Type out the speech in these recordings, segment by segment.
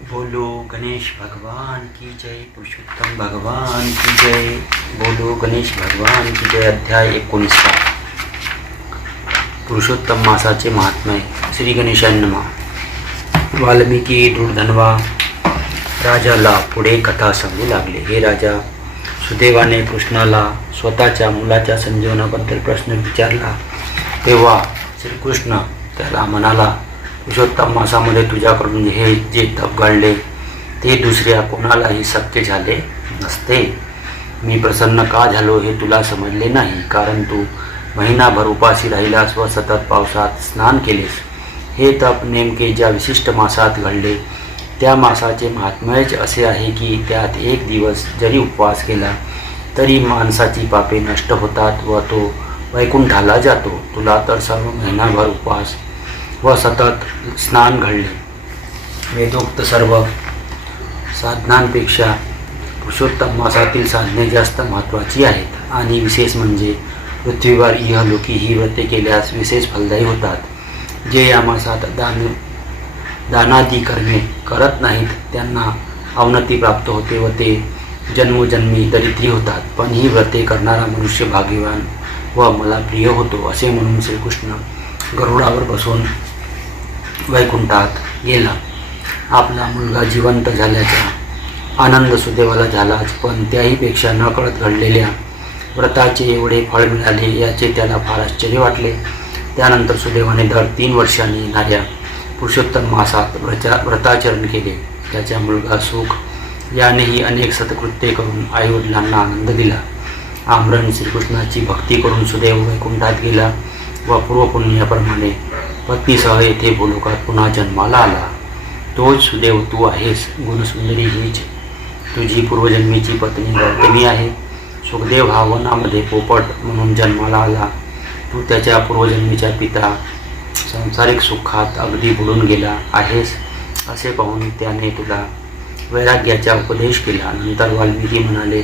बोलो गणेश भगवान की जय, पुरुषोत्तम भगवान की जय। बोलो गणेश भगवान की जय। अध्याय 19। पुरुषोत्तम मासाचे महात्म्य। श्री गणेशाय नमः। वाल्मिकी दुर्धनवा राजाला पुढे कथा सांगू लागले। हे राजा, सुदैवाने कृष्णाला स्वतःच्या मुलाच्या संजीवनाबद्दल प्रश्न विचारला तेव्हा श्रीकृष्ण त्याला म्हणाला, पुरुषोत्तम मासामध्ये तुझ्याकडून हे जे तप घडले ते दुसऱ्या कोणालाही शक्य झाले नसते. मी प्रसन्न का झालो हे तुला समजले नाही, कारण तू महिनाभर उपाशी राहिलास व सतत पावसात स्नान केलेस. हे तप नेमके ज्या विशिष्ट मासात घडले त्या मासाचे महात्म्यच असे आहे की त्यात एक दिवस जरी उपवास केला तरी माणसाची पापे नष्ट होतात व तो वैकुंठाला जातो. तुला तर सर्व महिनाभर उपवास व सतत स्नान घडले. वेदोक्त सर्व साधनांपेक्षा पुरुषोत्तम मासातील साधने जास्त महत्त्वाची आहेत आणि विशेष म्हणजे पृथ्वीवर इहलोकी ही व्रते केल्यास विशेष फलदायी होतात. जे या मासात दानादी कर्मे करत नाहीत त्यांना अवनती प्राप्त होते व ते जन्मोजन्मी दरिद्री होतात. पण ही व्रते करणारा मनुष्य भाग्यवान व मला प्रिय होतो. असे म्हणून श्रीकृष्ण गरुडावर बसून वैकुंठात गेला. आपला मुलगा जिवंत झाल्याचा आनंद सुदैवाला झालाच, पण त्याहीपेक्षा नकळत घडलेल्या व्रताचे एवढे फळ मिळाले याचे त्याला फार आश्चर्य वाटले. त्यानंतर सुदैवाने दर 3 वर्षांनी येणाऱ्या पुरुषोत्तम मासात व्रताचरण केले. त्याचा मुलगा सुख यानेही अनेक सत्कृत्ये करून आईवडिलांना आनंद दिला. आमरण श्रीकृष्णाची भक्ती करून सुदैव वैकुंठात गेला व पूर्वपुण्याप्रमाणे पत्नीसह येथे भूलोकात पुन्हा जन्माला आला. तोच सुदैव तू आहेस. गुणसुंदरी हीच तुझी पूर्वजन्मीची पत्नी गौतमी आहे. सुखदेव हा वनामध्ये पोपट म्हणून जन्माला आला. तू त्याच्या पूर्वजन्मीच्या पिता सांसारिक सुखात अगदी बुडून गेला आहेस असे पाहून त्याने तुला वैराग्याचा उपदेश केला. नंतर वाल्मिकी म्हणाले,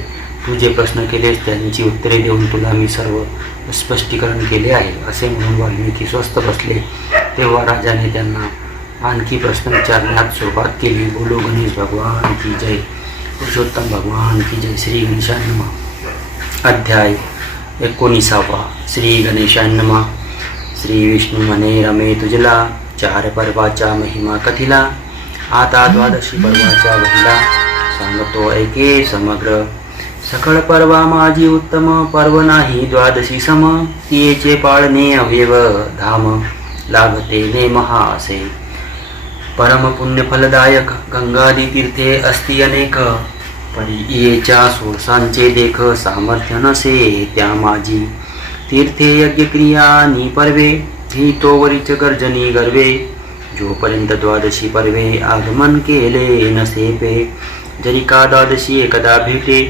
तू जे प्रश्न केलेस त्यांची उत्तरे देऊन तुला मी सर्व स्पष्टीकरण केले आहे. असे म्हणून वाल्मिकी स्वस्थ बसले तेव्हा राजाने त्यांना आणखी प्रश्न विचारण्यास सुरुवात केली. बोलो गणेश भगवान की जय, पुरुषोत्तम भगवान की जय. श्री गणेशाय नमः. अध्याय 19. श्री गणेशाय नमः. श्री विष्णू म्हणे, रमे तुझला 4 पर्वाचा महिमा कथिला. आता 12शी पर्वाचा वहिला. सांगतो ऐके समग्र. सकळ पर्वा माझी उत्तम. पर्व नाही 12शी सम. तियेचे पाळणे अवयव धाम. लाभते ने महासे. परम पुण्य फलदायक. गंगादी तीर्थे असती अनेक. परी इयेच्या 16 देख. सामर्थ्य नसे त्या माझी. तीर्थे यज्ञ क्रिया नि पर्वे. ही तोवरीच गर्जनी गर्वे. जोपर्यंत 12शी पर्वे आगमन केले नसे पे. जरी का 12शी एकदा भेटे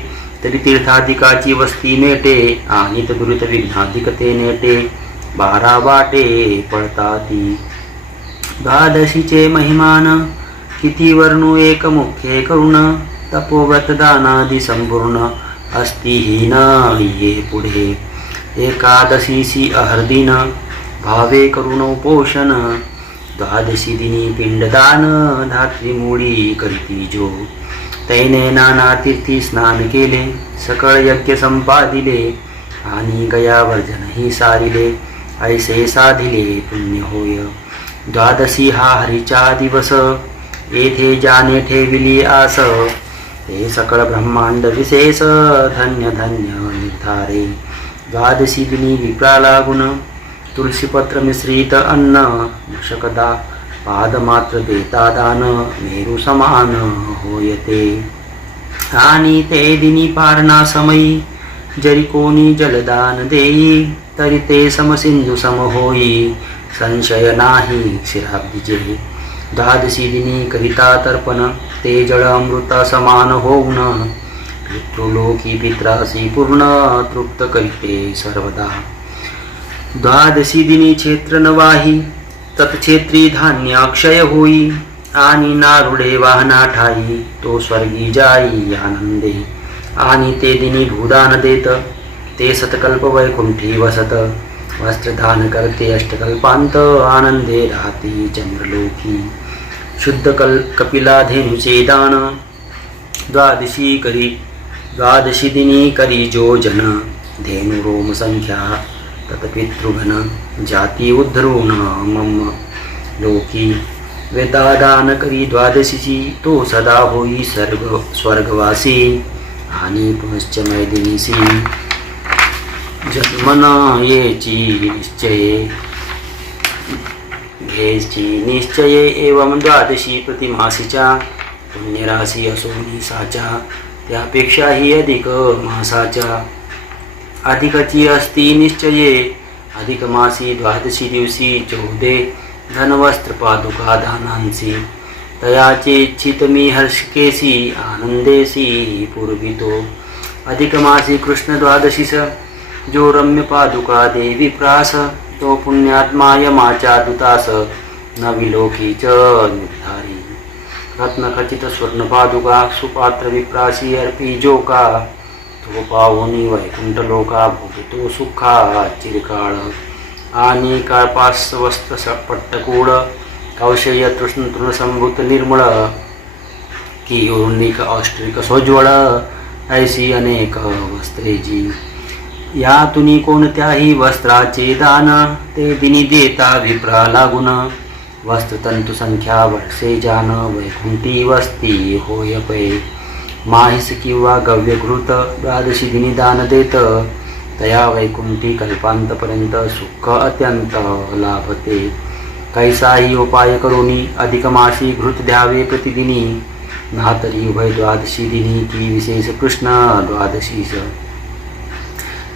तरी तीर्थाधिकाची वस्ती मेटे. आणि दुरित विघ्नाधिक ते नेटे. 12 वाटे पळताती. 12शीचे महिमान किती वर्णू एक मुख्य करुण. तपोव्रत दानादी संपूर्ण असती हीन ये पुढे. एकादशीसी अहर्दिन भावे करुण उपोषण. 12शी दिनी पिंडदान धात्रीमुळी करीती जो. तैने नाना तीर्थी स्नान केले. सकळ यज्ञ संपादिले. आणि गया वर्जनही सारिले. ऐसे साधिले पुण्य होय. 12शी हा हरीचा दिवस. येथे जाने ठेविली आस. हे सकळ ब्रह्मांड विशेष. धन्य धन्य निर्धारे. 12शी दिनी विप्रा लागून. तुलसीपत्र मिश्रित अन्न. शकदा पादमात्र देता दान. मेरू समान होयते. आणि ते दिनी पारणा समयी. जरी कोणी जलदान देई तरी ते समसिंधू सम होई. संशय नाही शिराब्दीजे. 12शी दिनी करिता तर्पण. ते जळ अमृत समान होऊन. पितृलोकी पित्रासी पूर्ण तृप्त करिते सर्वदा. 12शी दिनी क्षेत्र नवाही. तत्क्षेत्री धान्य अक्षय होई. आणि नारुडे वाहना ठाई. तो स्वर्गी जाई आनंदे. आणि ते दिनी भूदान देत. ते सतकल्प वैकुंठी वसत. वस्त्रदान करते अष्टकल्पांत. आनंदे राहते चंद्रलोकी. शुद्ध कपिलाधेनुचे दान द्वादशी दिनी करी जो जन धेनु रोम संख्या तत्पितृगण जाती उद्धरून मम लोकी वेदादान करी द्वादशीची तो सदा होई स्वर्गवासी आणि पुनश्च मैदिनीसी जन्मना येची निश्चये एवं द्वादशी प्रतिमासीच्या पुण्यराशी असोनी साच्या त्यापेक्षाही अधिक मासाच्या अधिकची असती निश्चये अधिक मासी द्वादशी दिवशी चौदे धनवस्त्र पादुका दानांसी तयाचे इच्छित मी हर्षकेसी आनंदेसी पूर्वितो अधिक मासी कृष्ण द्वादशीस जो रम्य पादुका देवी प्रास तो पुण्यात्मा यमाच्या दूतास न विलोकीच निर्धारी रत्नखचित स्वर्ण पादुका सुपात्र विप्रासी अर्पी जो का तो पावनी वैकुंठ लोका भोगतो सुखा चिरकाळ आणि काळपास वस्त्र पट्टकूळ कौशय तृणसंभूत निर्मळ कियुर्णिक औष्ट्रिक सोज्वळ ऐसी अनेक वस्त्रे जी यातुनी कोणत्याही वस्त्राचे दान ते दिनी देता विप्रा लागून वस्त्रतंतु संख्या वर्षे जान वैकुंठी वस्ती होय पै माहिस किंवा गव्यघृत द्वादशी दिनी दान देत तया वैकुंठी कल्पांतपर्यंत सुख अत्यंत लाभते कैसाही उपाय करोनी अधिक मासी घृत द्यावे प्रतिदिनी नातरी उभय द्वादशी दिनी ती विशेष कृष्ण द्वादशीस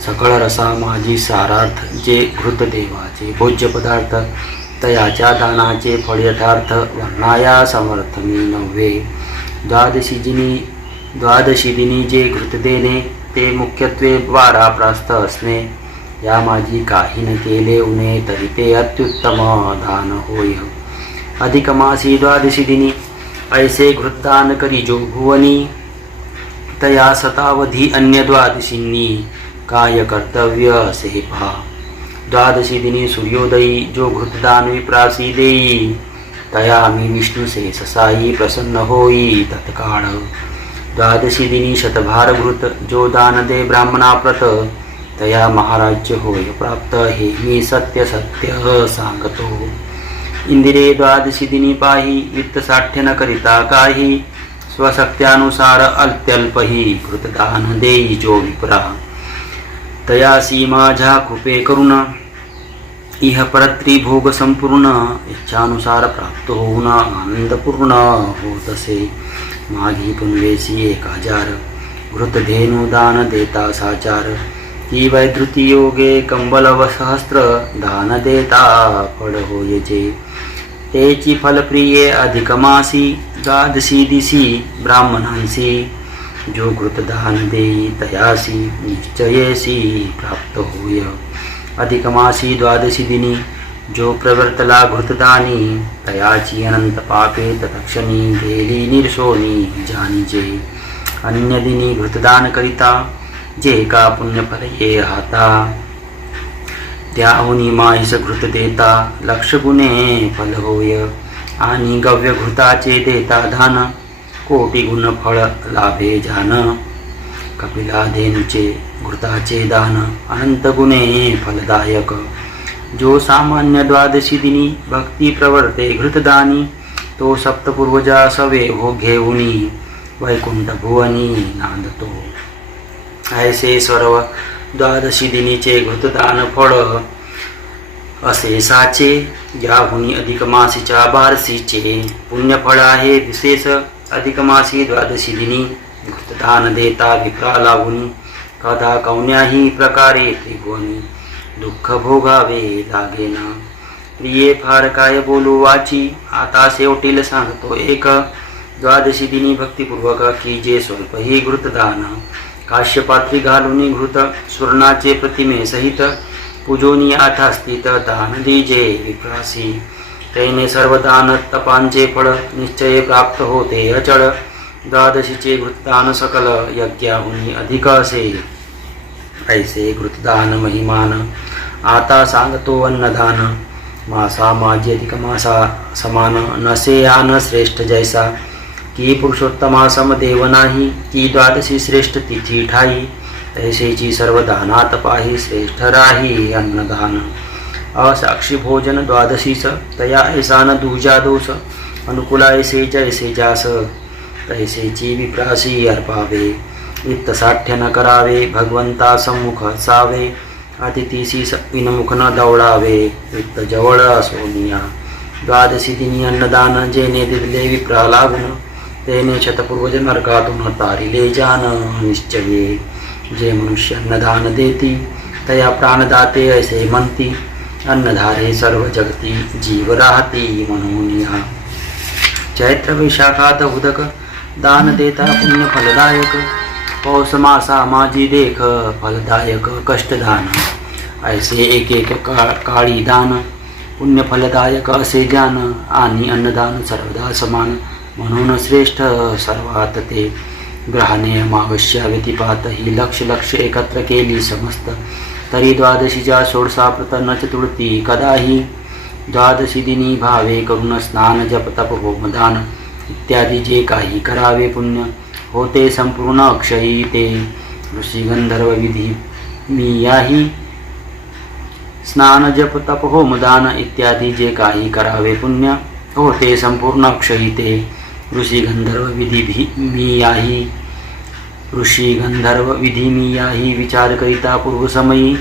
सकळ रसा माझी सारार्थ जे घृत देवाचे भोज्य पदार्थ तयाच्या दानाचे फळ यथार्थ वर्णाया समर्थ मी नव्हे द्वादशी दिनी जे घृत देणे ते मुख्यत्वे द्वारा प्रास्त असणे या माझी काही न केले उणे तरी ते अत्युत्तम दान होय अधिक मासी द्वादशी दिनी ऐसे घृतदान करी जो भुवनी तया शतावधी अन्य द्वादशींनी काय कर्तव्य असे पहा द्वादशी दिनी सूर्योदयी जो घृतदान विप्रासी देई तया मी विष्णुसे ससाई प्रसन्न होई तत्काळ द्वादशी दिनी शतभार घृत जो दान दे ब्राह्मणाप्रत तया महाराज्य होय प्राप्त हे मी सत्य सत्य सांगतो इंदिरे द्वादशी दिनी पाही वित्त साठ्य न करिता काही स्वशक्त्यानुसार अत्यल्पही घृतदान देई जो विप्रा तयासी माझ्या कृपे करुण इह परत्री भोग संपूर्ण इच्छानुसार प्राप्त होऊन आनंदपूर्ण होत असे मागी पुनवेसी 1000 घृतधेनु दान देता साचार ती वैधृती योगे कंबलव सहस्त्र दान देता फळ होयचे तेची फलप्रिये अधिकमासी द्वादशी दिसी ब्राह्मणांसी जो घृतदान देई तयासी निश्चयेसी प्राप्त होय अधिकमासी द्वादशी दिनी जो प्रवर्तला घृतदानी तयाची अनंत पापे तत्क्षणी गेली निर्शोनी जानीजे अन्य दिनी घृतदान करिता जे का पुण्यफल ये हाता त्याहुनी माहिस घृत देता लक्ष गुणे फल होय आणि गव्य घृताचे देता दान कोटी गुण फळ लाभे जान कपिलाधेनुचे घृताचे दान अनंत गुणे फलदायक जो सामान्य द्वादशी दिनी भक्ती प्रवर्ते घृतदानी तो सप्तपूर्वजा सवे हो घेऊनी वैकुंठ भुवनी नांदतो ऐसे सर्व द्वादशी दिनीचे घृतदान फळ असे साचे याहुनी अधिक मासीच्या बारसीचे पुण्यफळ आहे विशेष अधिक मासी द्वादशी दिनी घृतदान देता विप्रा लागुनी कदा कौण्याही प्रकारे त्रिभुवनी दुःख भोगावे लागेना प्रिये फार काय बोलू वाची आता शेवटील सांगतो एक द्वादशी दिनी भक्तिपूर्वक की जे स्वल्प ही घृतदान काश्यपात्री घालून घृत सुवर्णाचे प्रतिमे सहित पूजोनी आठा स्थित दान दीजे विप्रासी तैने सर्व दान तपांचे फळ निश्चय प्राप्त होते अचळ द्वादशीचे घृतदान सकल यज्ञाहुनी अधिक असे ऐसे घृतदान महिमान आता सांगतो अन्नदान मासा माझी अधिक मासा समान नसे आन श्रेष्ठ जैसा की पुरुषोत्तमा समदेव नाही की द्वादशी श्रेष्ठ तिथी ठाई तैसेची सर्व दानात पाही श्रेष्ठ राही अन्नदान असाक्षी भोजन द्वादशीच तया ऐसा न दूजा दोष अनुकूला ऐसे जैसे जास तैसेची विप्रासी अर्पावे वित्त साठ्य न करावे भगवंता सम्मुख असावे अतिथीसी विनमुख न दौडावे वित्त जवळ असोनिया द्वादशी दिनी अन्नदान जेने दिले विप्रा लागून तेने शतपूर्वज नरकातून तारिले जान निश्चये जे मनुष्य अन्नदान देती तया प्राणदाते ऐसे म्हणती अन्नधारे सर्व जगती जीव राहती म्हणून या चैत्र वैशाखात उदक दान देता पुण्य फलदायक पौष मासा माझी देख फलदायक कष्टदान ऐसे एक एक काळी दान पुण्य फलदायक असे ज्ञान आणि अन्नदान सर्वदा समान म्हणून श्रेष्ठ सर्वात ते ग्रहाने अमावस्या व्यतिपात ही लक्ष लक्ष एकत्र केली समस्त तरी द्वादशीच्या षोडशाप्रत न चतुर्थी कदाही द्वादशी दिनी भावे करून स्नान जप तप होमदान इत्यादी जे काही करावे पुण्य होते संपूर्ण अक्षयी ते ऋषी गंधर्व विधी मी याही स्नान जप तप होमदान इत्यादी जे काही करावे पुण्य होते संपूर्ण अक्षयी ते ऋषी गंधर्व विधी मी याही ऋषी गंधर्व विधी मी याही विचार करिता पूर्वसमयी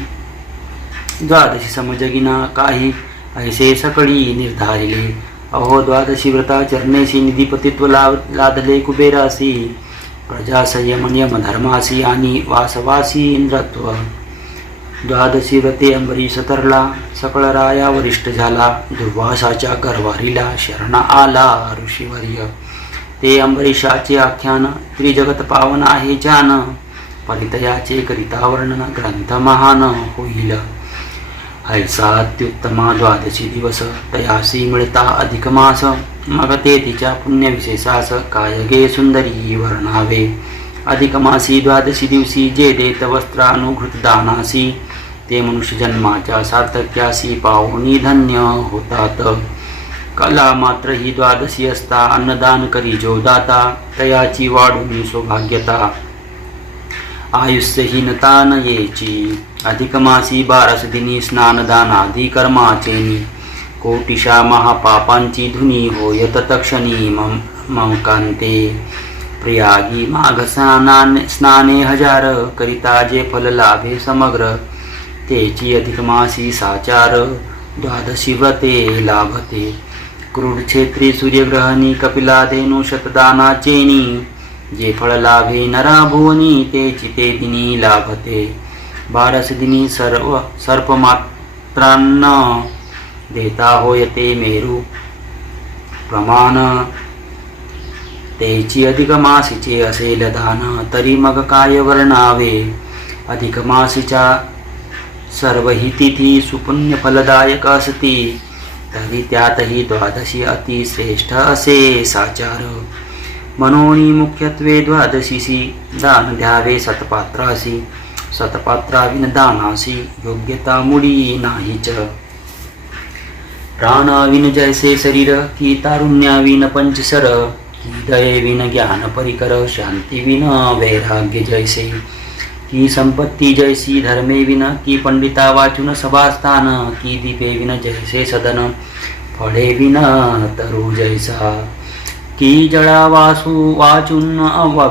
द्वादशी समजगिना काही ऐसे सकळी निर्धारिले अहो द्वादशी व्रता चरणेशी निधिपतित्व लादले कुबेरासी प्रजा संयम नियम धर्मासी आणि वासवासी इंद्रत्व द्वादशी व्रते अंबरीश तरला सकळ राया वरिष्ठ झाला दुर्वासाच्या गर्वारीला शरण आला ऋषीवर्य ते अंबरीशाचे आख्यान त्रिजगत पावन आहे जान परितयाचे करिता वर्णन ग्रंथ महान होईल ऐसा अत्युत्तमा द्वादशी दिवस तयासी मिळता अधिक मास मग ते तिच्या पुण्यविशेषास काय गे सुंदरी वर्णावे अधिक मासी द्वादशी दिवशी जे देत वस्त्रानुघृत दानासी ते मनुष्य जन्माच्या सार्थक्यासी पावनी धन्य होतात कला मात्र ही द्वादशी असता अन्नदान करी जो दाता तयाची वाढून सौभाग्यता आयुष्यहीनता न येची अधिक मासी 12 दिनी स्नानदानादी कर्माचेनी कोटिशा महापापांची धुनी होयत तक्षणी ममकांते प्रियागी माघ स्नाने हजार करिता जे फल लाभे समग्र तेची अधिक मासी साचार द्वादशी व्रते लाभते क्रूड क्षेत्री सूर्यग्रहणी कपिला धेनु शतदानाचेनी जे फळ लाभे नरा भुवनी तेची ते दिनी लाभते 12 दिनी सर्पमात्रांना देता होयते मेरू प्रमाण तेची अधिक मासीचे असेल दान तरी मग काय वर्णावे अधिक मासीच्या सर्व ही तिथी सुपुण्य फलदायक असती तरी त्यातही द्वादशी अति श्रेष्ठ असे साचार म्हणून मुख्यत्वे द्वादशीसी दान द्यावे सतपात्रासी सतपात्राविन दानासी योग्यता मुडी नाहीच प्राणाविन जैसे शरीर की तारुण्याविन पंचसर की दयेविन ज्ञान परिकर शांतीविन वैराग्य जैसे की संपत्ती जैसी धर्मे विन की पंडिता वाचुन सभास्थान की दीपे विन जैसे सदन फळे विन तरु जैसा की जड़ा वासु वाचुन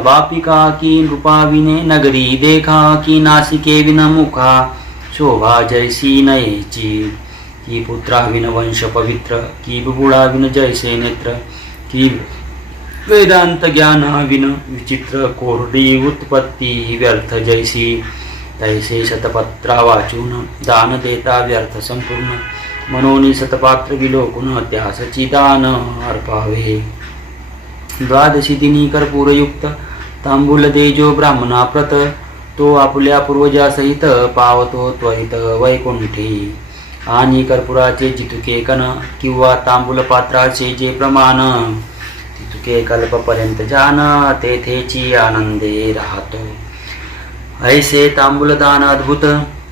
वापिका की नृपा विने नगरी देखा की नासिके विन मुखा शोभा जैसी नयेची की पुत्रा विन वंश पवित्र की बुबुळा विन जैसे नेत्र की वेदांत ज्ञान विन विचित्र कोरडी उत्पत्ती व्यर्थ जैसी तैसे शतपत्रा वाचून दान देता व्यर्थ संपूर्ण म्हणून शतपात्र विलोकुन त्यासची दान अर्पावे द्वादशी दिनी कर्पूरयुक्त तांबूल देजो ब्राह्मणा प्रत तो आपुल्या पूर्वजासहित पावतो त्वरित वैकुंठी आणि कर्पुराचे जितुके कण किंवा तांबूल पात्राचे जे प्रमाण तितुके कल्पपर्यंत जान तेथेची आनंदे राहतो ऐसे तांबूलदान अद्भुत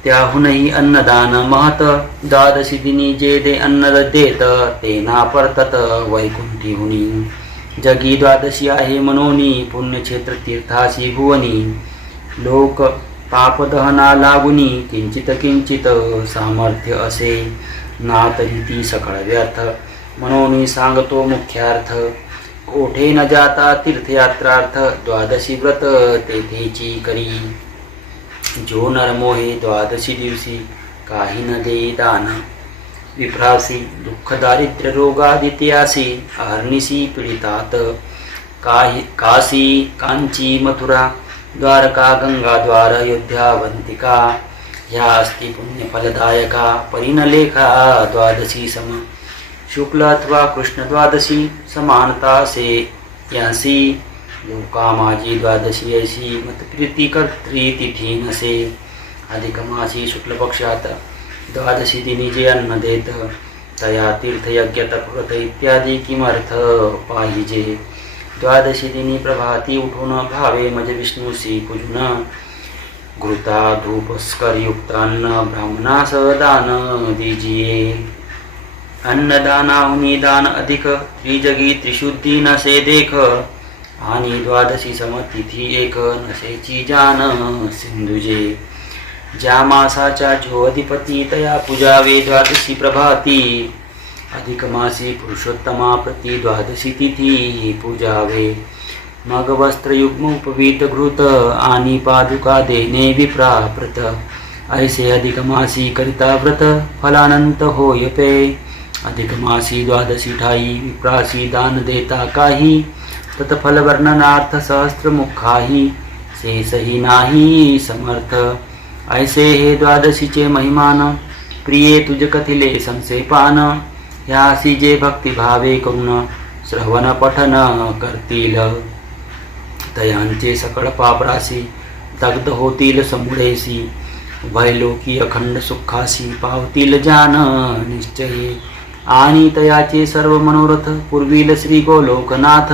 त्याहूनही अन्नदान महत. द्वादशी दिनी जे दे अन्न देत ते ना परतत वैकुंठीहुनी. जगी द्वादशी आहे मनोनी पुण्यक्षेत्र तीर्थासी भुवनी. लोक पापदहना लागुनी किंचित किंचित सामर्थ्य असे ना तरी ती सकळ व्यर्थ. मनोनी सांगतो मुख्यार्थ कोठे न जाता तीर्थयात्रार्थ. द्वादशी व्रत तेथेची करी जो नरमोहे द्वादशी दिवशी काही न देई दान. विप्रासी दुःख दारिद्र्य रोगादित्यासी अहर्निशी पीडितात. काशी कांची मथुरा द्वारका गंगा द्वार अयोध्यावंतिका ह्या अस्ति पुण्यफलदायका. परिणलेखा द्वादशी सम शुक्ल अथवा कृष्ण द्वादशी समानता से यांसी. लोका माझी द्वादशी ऐशी मतप्रीती कर्त्री तिथी नसे. अधिक मासी शुक्ल पक्षात द्वादशी दिनी जे अन्न देत तया तीर्थयज्ञ तपव्रत इत्यादी किमर्थ पाहिजे. द्वादशी दिनी प्रभाती उठून भावे मज विष्णूसी पूजन. घृता धूपस्कर युक्त अन्न ब्राह्मणास दान दीजिए. अन्नदानाहुनी दान अधिक त्रिजगी त्रिशुद्धी नसे देख. आणि द्वादशी समतिथी एक नसेची जान सिंधुजे. ज्या मासाच्या जो अधिपती तया पूजावे द्वादशी प्रभाती. अधिक मासी पुरुषोत्तमा प्रति द्वादशी तिथी पूजावे. मग वस्त्रयुग्म उपवीत घृत आणि पादुका देणे विप्राप्रत. ऐसे अधिक मासी करिता व्रत फलानंत होय पे. अधिक मासी द्वादशी ठाई विप्रासी दान देता काही. तत्फल वर्णनार्थ सहस्त्रमुखाही शेषही नाही समर्थ. ऐसे हे द्वादशीचे महिमान प्रिये तुझ कथिले संसेपान. ह्यासी जे भक्तिभावे करून श्रवण पठन करतील तयांचे सकळ पापरासी दग्ध होतील समुळेसी. उभयलोकी अखंड सुखासी पावतील जान निश्चये. आणि तयाचे सर्व मनोरथ पुरविल श्री गोलोकनाथ.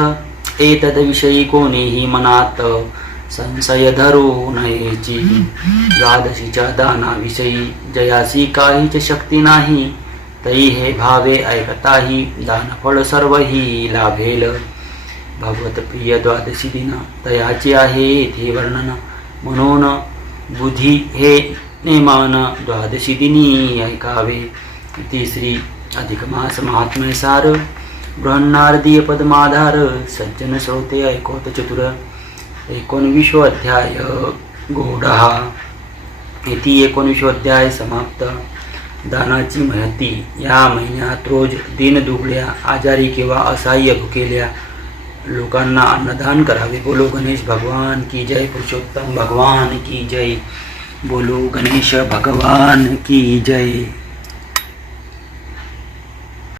एतद्विषयी कोणीही मनात संशय धरू नयेची. द्वादशीच्या दानाविषयी जयासी काहीच शक्ती नाही. तई हे भावे ऐकताही दानफळ सर्वही लाभेल. भगवत प्रिय द्वादशी दिना तयाचे आहे येथे वर्णन. म्हणून बुधी हे नेमान द्वादशी दिनी ऐकावे. तिसरी अधिक मास महात्म्य सार. बृहन्नारदीय पद्माधार सज्जन श्रोते ऐकोत चतुर. 19 अध्याय गोडहा. इति 19 अध्याय समाप्त. दानाची महती. या महिन्यात रोज दीनदुबळ्या आजारी किंवा असहाय्य भुकेल्या लोकांना अन्नदान करावे. बोलो गणेश भगवान की जय. पुरुषोत्तम भगवान की जय. बोलो गणेश भगवान की जय.